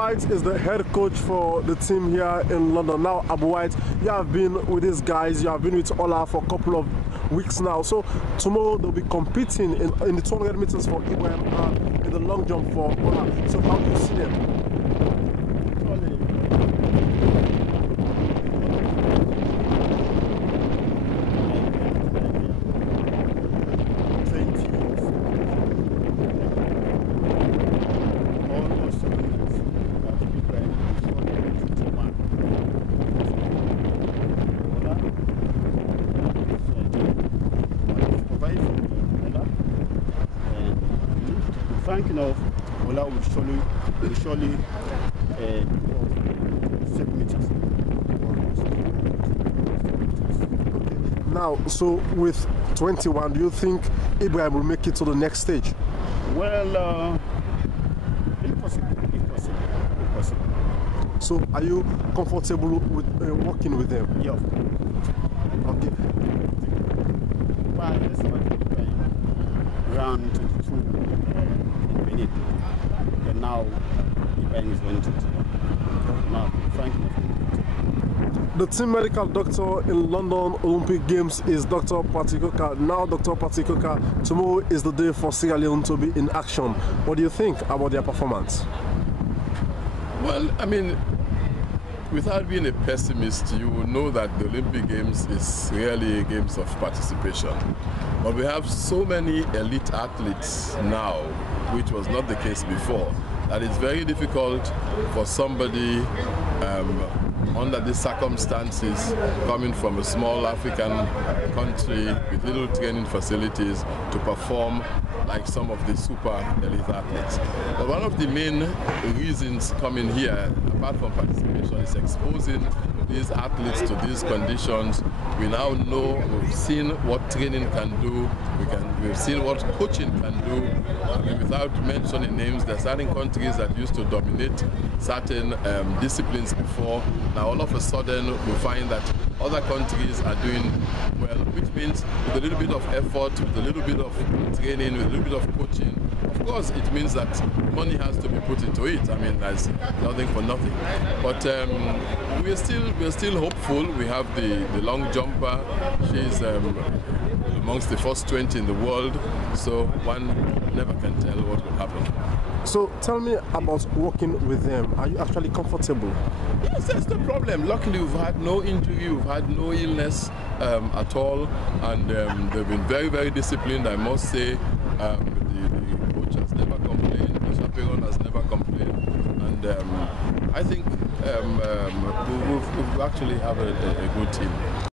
White is the head coach for the team here in London. Now, Abu White, you have been with these guys, you have been with Ola for a couple of weeks now. So tomorrow they'll be competing in the 200 meters for Ibrahim and in the long jump for Ola. So how do you see them? Thinking of Ola will surely set meters. Now, so with 21, do you think Ibrahim will make it to the next stage? Well, impossible. So, are you comfortable with working with them? Yeah. Okay. Well, let's round 22 minutes. And now Ibrahim is going to now frankly. The team medical doctor in London Olympic Games is Dr. Patrick Oka. Now, Dr. Patrick Oka, tomorrow is the day for Sierra Leone to be in action. What do you think about their performance? Well, I mean, without being a pessimist, you will know that the Olympic Games is really games of participation. But we have so many elite athletes now, which was not the case before, that it's very difficult for somebody under these circumstances, coming from a small African country with little training facilities, to perform like some of the super elite athletes. But one of the main reasons coming here, apart from participation, is exposing these athletes to these conditions. We now know, we've seen what training can do, we've seen what coaching can do. I mean, without mentioning names, there are certain countries that used to dominate certain disciplines before. Now all of a sudden we find that other countries are doing well, which means with a little bit of effort, with a little bit of training, with a little bit of coaching, of course it means that money has to be put into it. I mean, there's nothing for nothing. But we're still hopeful. We have the long jumper. She's amongst the first 20 in the world, so one never can tell what will happen. So tell me about working with them. Are you actually comfortable? Yes, that's the problem. Luckily, we've had no injury, we've had no illness at all, and they've been very, very disciplined, I must say. The coach has never complained, the chaperone has never complained, and I think we've actually have a good team.